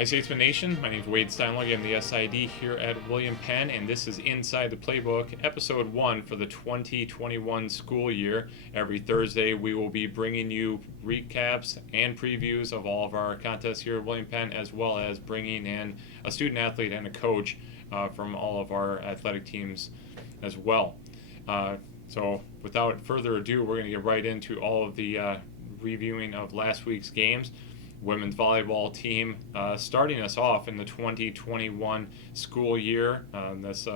Hi, Statesman Nation. My name is Wade Steinlug. I'm the SID here at William Penn, and this is Inside the Playbook, Episode 1 for the 2021 school year. Every Thursday, we will be bringing you recaps and previews of all of our contests here at William Penn, as well as bringing in a student athlete and a coach from all of our athletic teams as well. So without further ado, we're going to get right into all of the reviewing of last week's games. Women's volleyball team starting us off in the 2021 school year, this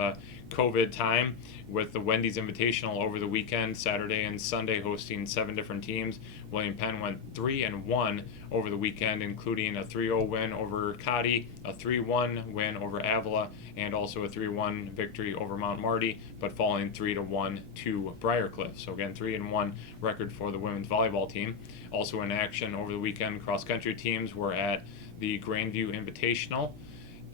COVID time, with the Wendy's Invitational over the weekend, Saturday and Sunday, hosting 7 different teams. William Penn went 3-1 over the weekend, including a 3-0 win over Cotty, a 3-1 win over Avila, and also a 3-1 victory over Mount Marty, but falling 3-1 to Briarcliff. So again, 3-1 record for the women's volleyball team. Also in action over the weekend, cross-country teams were at the Grandview Invitational,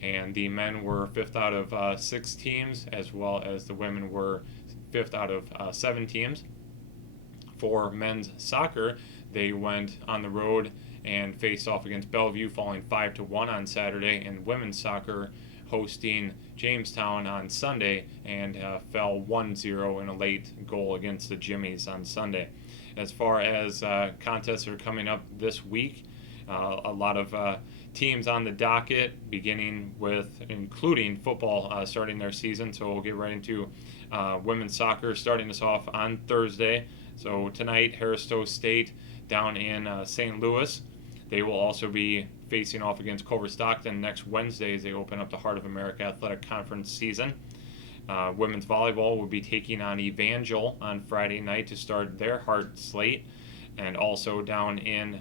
and the men were 5th out of 6 teams, as well as the women were 5th out of 7 teams. For men's soccer, they went on the road and faced off against Bellevue, falling 5-1 on Saturday, and women's soccer hosting Jamestown on Sunday and fell 1-0 in a late goal against the Jimmies on Sunday. As far as contests that are coming up this week, a lot of teams on the docket, beginning with including football starting their season. So we'll get right into women's soccer starting us off on Thursday. So tonight, Harris-Stowe State down in St. Louis. They will also be facing off against Culver Stockton next Wednesday as they open up the Heart of America Athletic Conference season. Women's volleyball will be taking on Evangel on Friday night to start their Heart slate. And also down in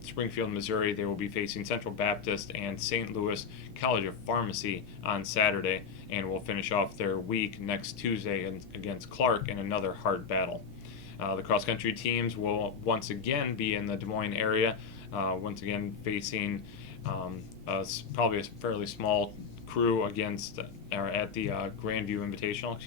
Springfield, Missouri, they will be facing Central Baptist and St. Louis College of Pharmacy on Saturday, and will finish off their week next Tuesday against Clark in another Heart battle. The cross-country teams will once again be in the Des Moines area, once again facing probably a fairly small crew against at the Grandview Invitational.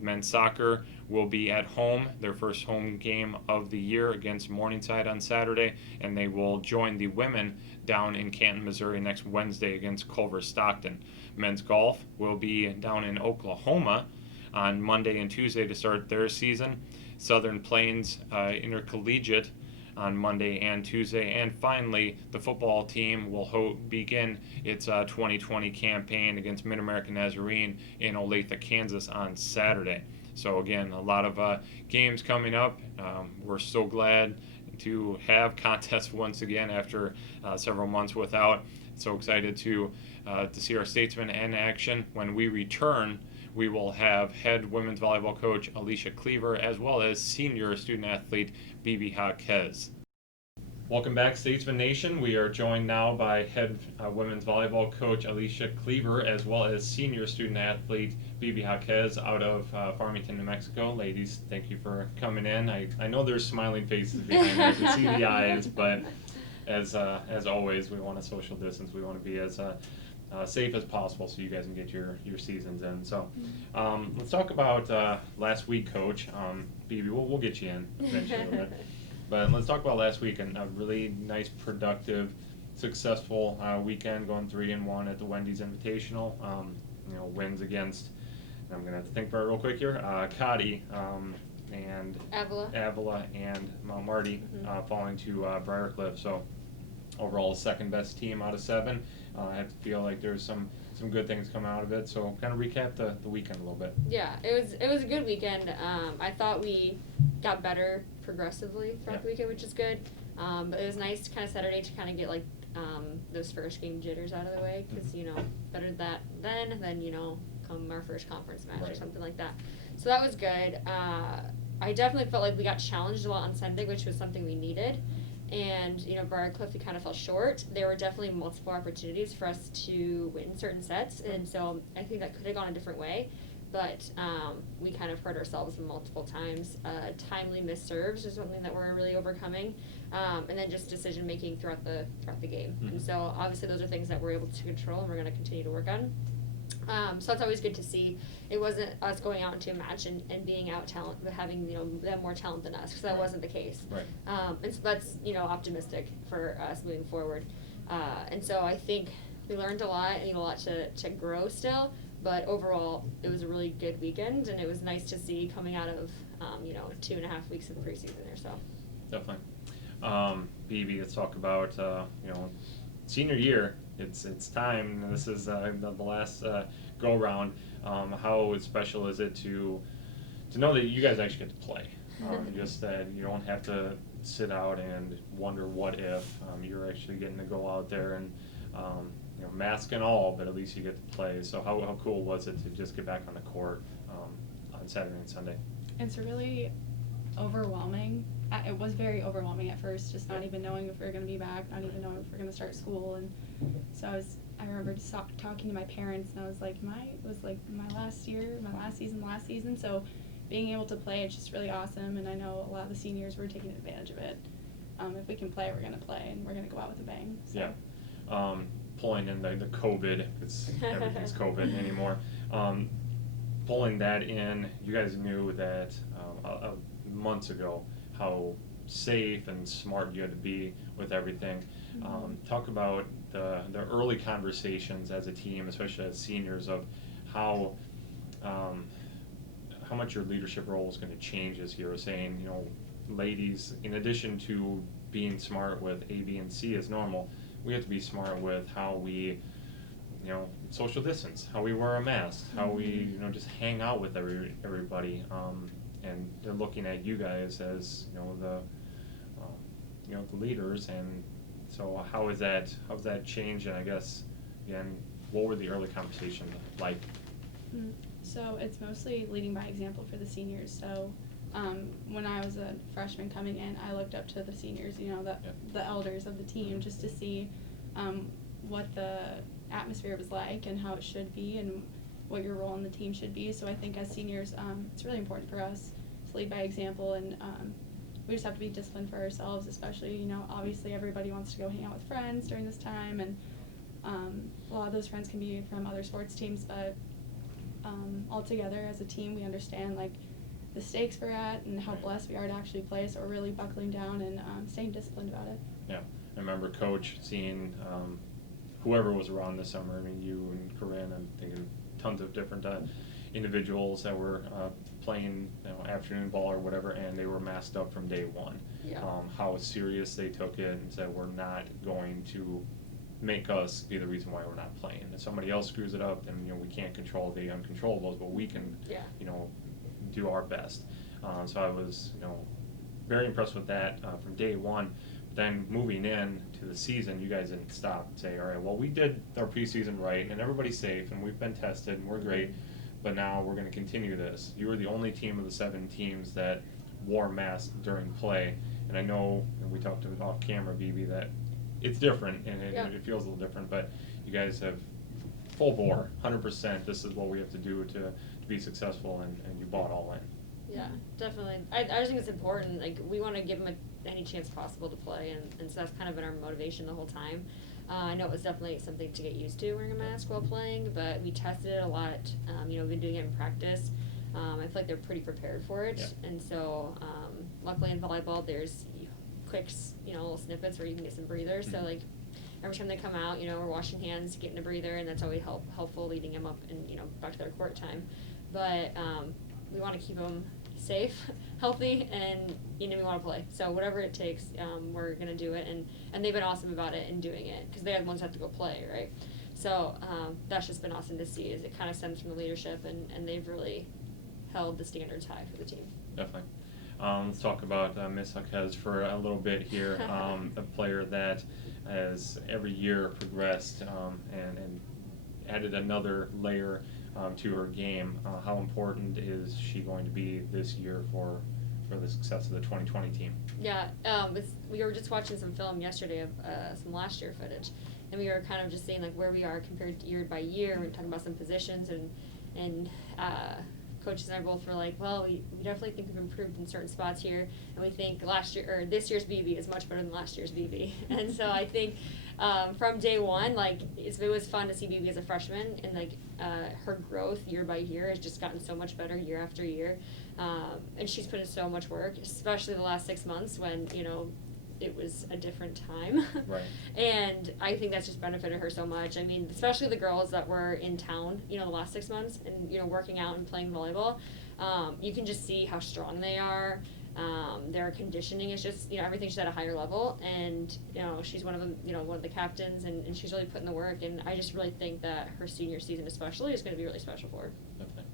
Men's soccer will be at home, their first home game of the year against Morningside on Saturday, and they will join the women down in Canton, Missouri next Wednesday against Culver Stockton. Men's golf will be down in Oklahoma on Monday and Tuesday to start their season. Southern Plains Intercollegiate on Monday and Tuesday. And finally, the football team will begin its 2020 campaign against Mid-American Nazarene in Olathe, Kansas on Saturday. So again, a lot of games coming up. We're so glad to have contests once again after several months without. So excited to see our Statesmen in action. When we return, we will have head women's volleyball coach Alicia Cleaver, as well as senior student athlete Alicia Jaquez. Welcome back, Statesman Nation. We are joined now by head women's volleyball coach Alicia Cleaver, as well as senior student athlete Alicia Jaquez out of Farmington, New Mexico. Ladies, thank you for coming in. I know there's smiling faces behind me. I can see the eyes, but as always, we want to social distance. We want to be as safe as possible so you guys can get your seasons in. So let's talk about last week, Coach. Bibi, we'll get you in eventually. But let's talk about last week, and a really nice, productive, successful weekend, going 3-1 at the Wendy's Invitational. Wins against, I'm going to have to think about it real quick here, Cotty and Avila and Mount Marty, falling to Briarcliff. So overall, second best team out of 7. I have to feel like there's some good things coming out of it. So kind of recap the weekend a little bit. Yeah, it was a good weekend. I thought we got better progressively throughout the weekend, which is good. But it was nice kind of Saturday to kind of get like those first game jitters out of the way, because better that then come our first conference match or something like that. So that was good. I definitely felt like we got challenged a lot on Sunday, which was something we needed. And, Briarcliff, we kind of fell short. There were definitely multiple opportunities for us to win certain sets, and so I think that could have gone a different way. But we kind of hurt ourselves multiple times. Timely missed serves is something that we're really overcoming, and then just decision making throughout the game. Mm-hmm. And so obviously those are things that we're able to control, and we're going to continue to work on. So that's always good to see. It wasn't us going out into a match and being out talent, but having them more talent than us, because that wasn't the case. Right. And so that's optimistic for us moving forward. And so I think we learned a lot and a lot to grow still, but overall it was a really good weekend, and it was nice to see coming out of 2.5 weeks of preseason or so. Definitely. BB, let's talk about senior year. It's time. This is the last go round. How special is it to know that you guys actually get to play? Just that you don't have to sit out and wonder what if. You're actually getting to go out there and mask and all, but at least you get to play. So how cool was it to just get back on the court on Saturday and Sunday? It's really overwhelming. It was very overwhelming at first, just not even knowing if we were going to be back, not even knowing if we were going to start school. And so I remember just talking to my parents, and I was like, it was like my last season. So being able to play, it's just really awesome. And I know a lot of the seniors were taking advantage of it. If we can play, we're going to play, and we're going to go out with a bang. So. Yeah. Pulling in the COVID, it's everything's COVID anymore. Pulling that in, you guys knew that months ago how safe and smart you had to be with everything. Talk about the early conversations as a team, especially as seniors, of how much your leadership role was going to change this year. Saying, ladies, in addition to being smart with A, B, and C as normal, we have to be smart with how we social distance, how we wear a mask, how we just hang out with everybody. And they're looking at you guys as the leaders. And so how's that changed? And I guess again, what were the early conversations like? So it's mostly leading by example for the seniors. So when I was a freshman coming in, I looked up to the seniors, the elders of the team, just to see what the atmosphere was like and how it should be and what your role in the team should be. So I think as seniors, it's really important for us to lead by example, and we just have to be disciplined for ourselves, especially, obviously everybody wants to go hang out with friends during this time, and a lot of those friends can be from other sports teams, but all together as a team, we understand the stakes we're at and how blessed we are to actually play, so we're really buckling down and staying disciplined about it. Yeah, I remember Coach seeing whoever was around this summer. I mean, you and Corinne, I'm thinking tons of different individuals that were playing afternoon ball or whatever, and they were masked up from day one. Yeah. How serious they took it, and said, we're not going to make us be the reason why we're not playing. If somebody else screws it up, then we can't control the uncontrollables, but we can do our best. So I was very impressed with that from day one. Then moving in to the season, you guys didn't stop and say, all right, well, we did our preseason right, and everybody's safe, and we've been tested, and we're great, but now we're going to continue this. You were the only team of the 7 teams that wore masks during play, and I know, and we talked off camera, BB, that it's different, and it feels a little different, but you guys have full bore, 100%, this is what we have to do to be successful, and you bought all in. Yeah, definitely. I just think it's important. We want to give them any chance possible to play, and so that's kind of been our motivation the whole time. I know it was definitely something to get used to, wearing a mask while playing, but we tested it a lot. We've been doing it in practice. I feel like they're pretty prepared for it, and so luckily in volleyball there's quick, little snippets where you can get some breathers. So every time they come out, we're washing hands, getting a breather, and that's always helpful leading them up and back to their court time. But we want to keep them safe, healthy, and we want to play. So whatever it takes, we're gonna do it, and they've been awesome about it and doing it, because they're the ones that have to go play, right? So that's just been awesome to see. Is it kind of stems from the leadership, and they've really held the standards high for the team. Definitely. Let's talk about Miss Jaquez for a little bit here. A player that has every year progressed and added another layer to her game. How important is she going to be this year for the success of the 2020 team? Yeah, we were just watching some film yesterday of some last year footage, and we were kind of just seeing where we are compared to year by year. We were talking about some positions, and coaches and I both were like, well, we definitely think we've improved in certain spots here, and we think this year's BB is much better than last year's BB. And so I think from day one, it was fun to see BB as a freshman, and her growth year by year has just gotten so much better year after year, and she's put in so much work, especially the last 6 months when it was a different time. Right. And I think that's just benefited her so much. I mean, especially the girls that were in town, the last 6 months and, working out and playing volleyball. You can just see how strong they are. Their conditioning is just, everything's at a higher level. And, she's one of them, one of the captains, and she's really putting the work. And I just really think that her senior season especially is going to be really special for her. Definitely.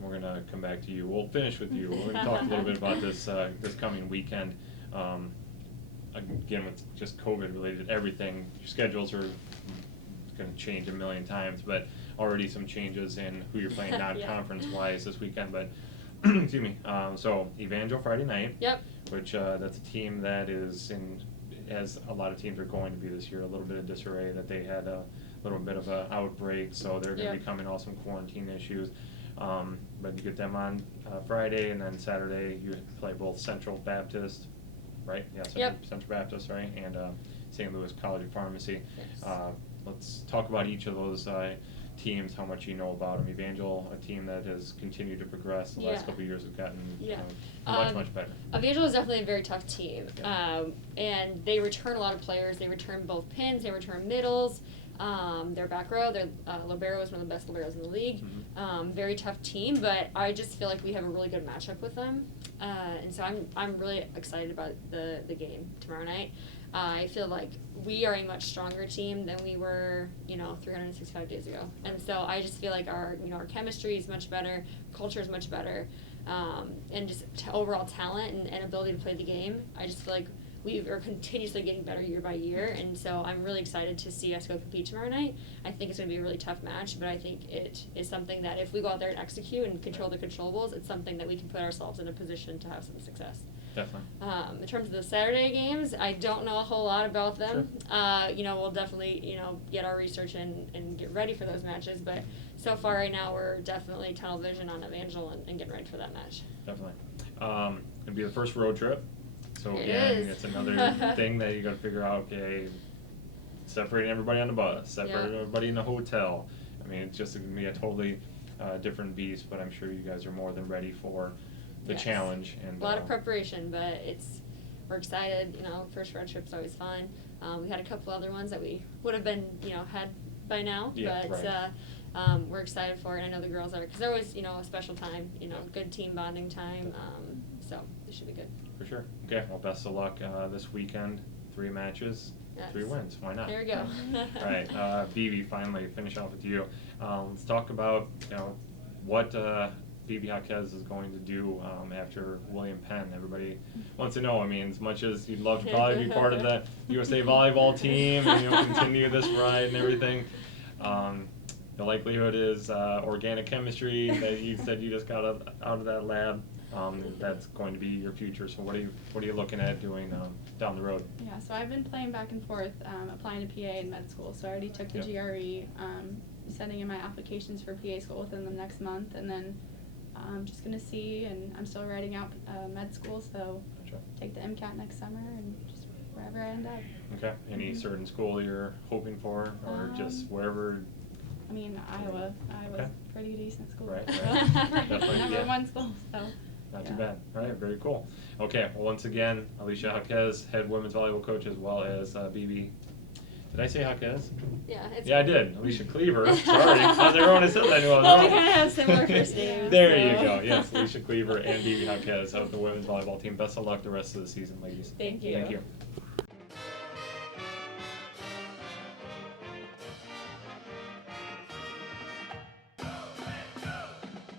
We're going to come back to you. We'll finish with you. We're going to talk a little bit about this this coming weekend. Again, with just COVID-related everything, your schedules are going to change a million times, but already some changes in who you're playing non-conference-wise this weekend. But, excuse me, so Evangel Friday night, Yep. which that's a team that is as a lot of teams are going to be this year, a little bit of disarray, that they had a little bit of an outbreak, so they're going to be coming off some quarantine issues. But you get them on Friday, and then Saturday you play both Central Baptist, right? Yeah, Central Baptist, right? And St. Louis College of Pharmacy. Yes. Let's talk about each of those teams, how much you know about them. Evangel, a team that has continued to progress the last couple of years, have gotten much better. Evangel is definitely a very tough team, and they return a lot of players. They return both pins, they return middles. Their back row, their libero is one of the best liberos in the league. Mm-hmm. Very tough team, but I just feel like we have a really good matchup with them, and so I'm really excited about the game tomorrow night. I feel like we are a much stronger team than we were, 365 days ago, and so I just feel like our chemistry is much better, culture is much better, and just overall talent and ability to play the game. I just feel like we are continuously getting better year by year, and so I'm really excited to see us go compete tomorrow night. I think it's going to be a really tough match, but I think it is something that if we go out there and execute and control the controllables, it's something that we can put ourselves in a position to have some success. Definitely. In terms of the Saturday games, I don't know a whole lot about them. Sure. We'll definitely, get our research and get ready for those matches, but so far right now we're definitely tunnel vision on Evangel and getting ready for that match. Definitely. It'll be the first road trip. So It again, is. it's another thing that you got to figure out. Okay, separating everybody on the bus, separating everybody in the hotel. I mean, it's just going to be a totally different beast. But I'm sure you guys are more than ready for the challenge. And a lot of preparation, but we're excited. First road trip's always fun. We had a couple other ones that we would have been, had by now. Yeah, but right. We're excited for it. I know the girls are, because they're always, a special time. Good team bonding time. So it should be good. For sure. Okay. Well, best of luck this weekend. 3 matches, 3 wins. Why not? There we go. All right. Bibi, finally finish off with you. Let's talk about what Bibi Jaquez is going to do after William Penn. Everybody wants to know. I mean, as much as you'd love to probably be part of the USA volleyball team and continue this ride and everything, the likelihood is organic chemistry that you said you just got out of that lab. That's going to be your future. So what are you looking at doing down the road? Yeah, so I've been playing back and forth, applying to PA and med school. So I already took the GRE, sending in my applications for PA school within the next month, and then I'm just gonna see. And I'm still writing out med school, so take the MCAT next summer and just wherever I end up. Okay. Any certain school you're hoping for, or just wherever? I mean, Iowa's a pretty decent school. Right. Definitely number one school. So. Not too bad. All right, very cool. Okay, well, once again, Alicia Jaquez, head women's volleyball coach, as well as Bibi. Did I say Jaquez? Yeah. I did. Alicia Cleaver. Sorry. Not everyone has said that. Well, we kind of have similar first names. There you go. Yes, Alicia Cleaver and Bibi Jaquez of the women's volleyball team. Best of luck the rest of the season, ladies. Thank you. Thank you.